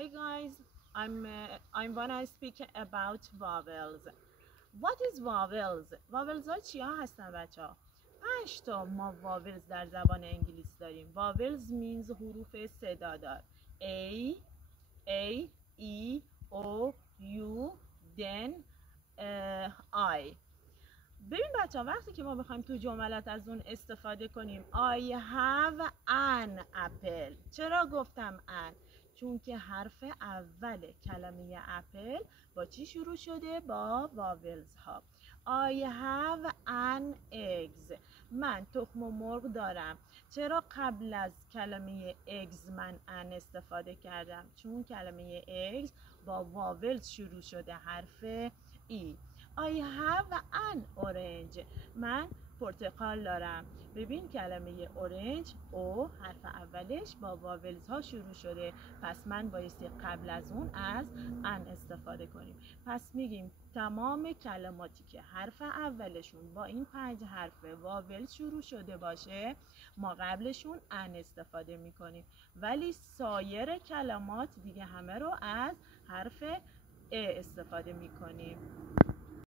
Hi guys, I'm gonna speak about vowels. What is vowels? vowels ها چیا هستن بچه ها؟ 5 تا ما vowels در زبان انگلیسی داریم. vowels means حروف صدادار. A, E, O, U, then I. ببین بچه ها، وقتی که ما بخوایم تو جملات از اون استفاده کنیم I have an apple. چرا گفتم an؟ چون که حرف اول کلمه اپل با چی شروع شده؟ با واولز ها. I have an eggs. من تخم مرغ دارم. چرا قبل از کلمه eggs من an استفاده کردم؟ چون کلمه eggs با واولز شروع شده، حرف ای. I have an orange. من پرتقال دارم. ببین کلمه اورنج او حرف اولش با واولز ها شروع شده، پس من بایستی قبل از اون از ان استفاده کنیم. پس میگیم تمام کلماتی که حرف اولشون با این 5 حرف واولز شروع شده باشه ما قبلشون ان استفاده میکنیم، ولی سایر کلمات دیگه همه رو از حرف ا استفاده میکنیم.